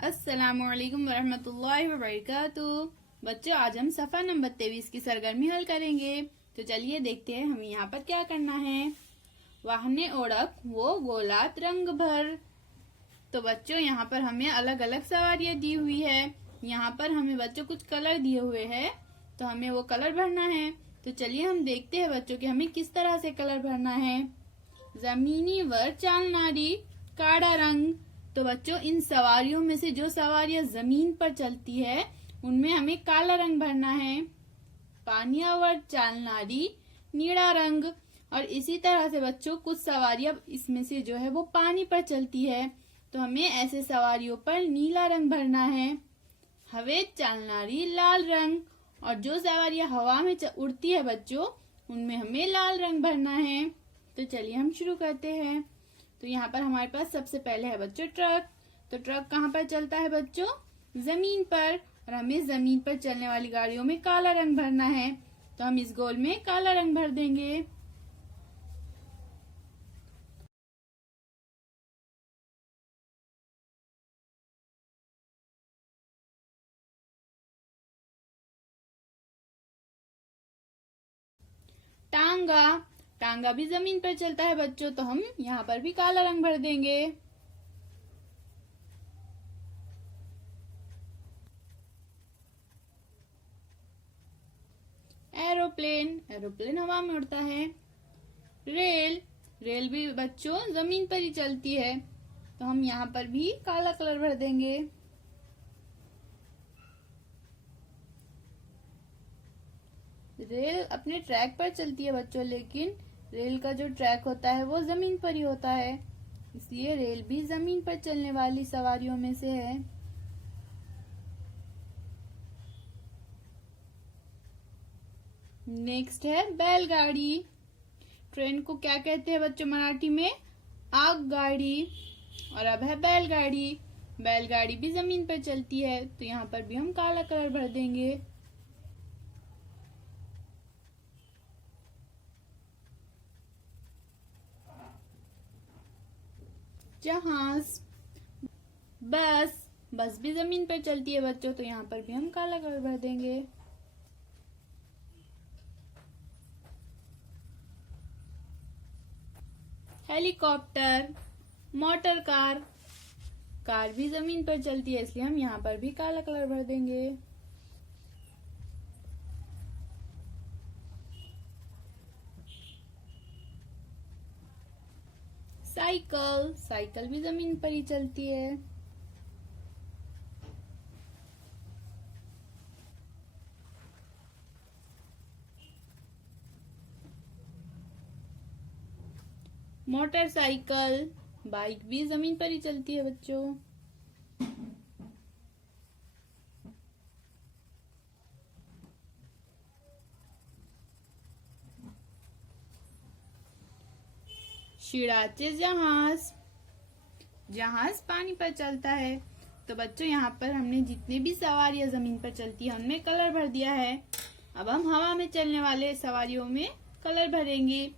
अस्सलामुअलैकुम वरहमतुल्लाहि वबरकातुहू। बच्चों, आज हम सफा नंबर 23 की सरगर्मी हल करेंगे। तो चलिए देखते हैं हमें यहाँ पर क्या करना है। वाहने ओळख वो गोलात रंग भर। तो बच्चों, यहाँ पर हमें अलग अलग सवारियाँ दी हुई है। यहाँ पर हमें बच्चों कुछ कलर दिए हुए हैं, तो हमें वो कलर भरना है। तो चलिए हम देखते हैं बच्चों कि हमें किस तरह से कलर भरना है। जमीनी वर चालनारी काड़ा रंग। तो बच्चों, इन सवारियों में से जो सवारियां जमीन पर चलती है उनमें हमें काला रंग भरना है। पानियावर चालनारी नीला रंग। और इसी तरह से बच्चों, कुछ सवारियां इसमें से जो है वो पानी पर चलती है, तो हमें ऐसे सवारियों पर नीला रंग भरना है। हवेत चालनारी लाल रंग। और जो सवारियां हवा में उड़ती है बच्चों, उनमें हमें लाल रंग भरना है। तो चलिए हम शुरू करते हैं। तो यहाँ पर हमारे पास सबसे पहले है बच्चों ट्रक। तो ट्रक कहाँ पर चलता है बच्चों? जमीन पर। और हमें जमीन पर चलने वाली गाड़ियों में काला रंग भरना है, तो हम इस गोल में काला रंग भर देंगे। टांगा। टांगा भी जमीन पर चलता है बच्चों, तो हम यहाँ पर भी काला रंग भर देंगे। एरोप्लेन। एरोप्लेन हवा में उड़ता है। रेल। रेल भी बच्चों जमीन पर ही चलती है, तो हम यहाँ पर भी काला कलर भर देंगे। रेल अपने ट्रैक पर चलती है बच्चों, लेकिन रेल का जो ट्रैक होता है वो जमीन पर ही होता है, इसलिए रेल भी जमीन पर चलने वाली सवारियों में से है। नेक्स्ट है बैलगाड़ी। ट्रेन को क्या कहते हैं बच्चों मराठी में? आगगाड़ी। और अब है बैलगाड़ी। बैलगाड़ी भी जमीन पर चलती है, तो यहाँ पर भी हम काला कलर भर देंगे। जहाज। बस। बस भी जमीन पर चलती है बच्चों, तो यहाँ पर भी हम काला कलर भर देंगे। हेलीकॉप्टर। Motor car. कार भी जमीन पर चलती है, इसलिए हम यहाँ पर भी काला कलर भर देंगे। साइकिल। साइकिल भी जमीन पर ही चलती है। मोटरसाइकिल। बाइक भी जमीन पर ही चलती है बच्चों। शिड़ाचे जहाज। जहाज पानी पर चलता है। तो बच्चों, यहाँ पर हमने जितने भी सवारियां जमीन पर चलती है उनमें कलर भर दिया है। अब हम हवा में चलने वाले सवारियों में कलर भरेंगे।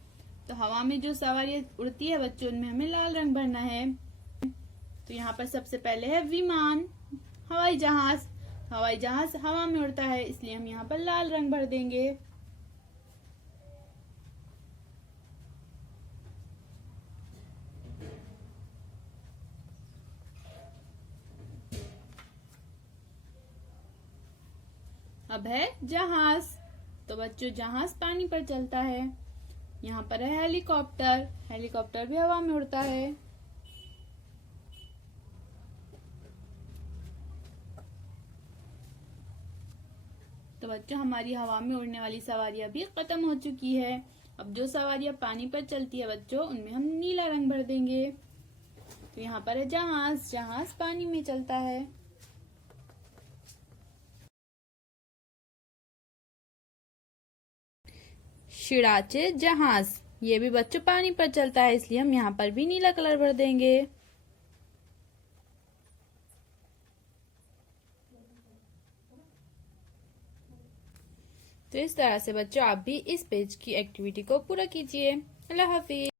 तो हवा में जो सवारियां उड़ती है बच्चों, उनमें हमें लाल रंग भरना है। तो यहाँ पर सबसे पहले है विमान। हवाई जहाज। हवाई जहाज हवा में उड़ता है, इसलिए हम यहाँ पर लाल रंग भर देंगे। अब है जहाज। तो बच्चों, जहाज पानी पर चलता है। यहाँ पर है हेलीकॉप्टर। हेलीकॉप्टर भी हवा में उड़ता है। तो बच्चों, हमारी हवा में उड़ने वाली सवारियां भी खत्म हो चुकी है। अब जो सवारियां पानी पर चलती है बच्चों, उनमें हम नीला रंग भर देंगे। तो यहाँ पर है जहाज। जहाज पानी में चलता है। शिड़ाचे जहाज। ये भी बच्चों पानी पर चलता है, इसलिए हम यहाँ पर भी नीला कलर भर देंगे। तो इस तरह से बच्चों, आप भी इस पेज की एक्टिविटी को पूरा कीजिए। अल्लाह हाफिज।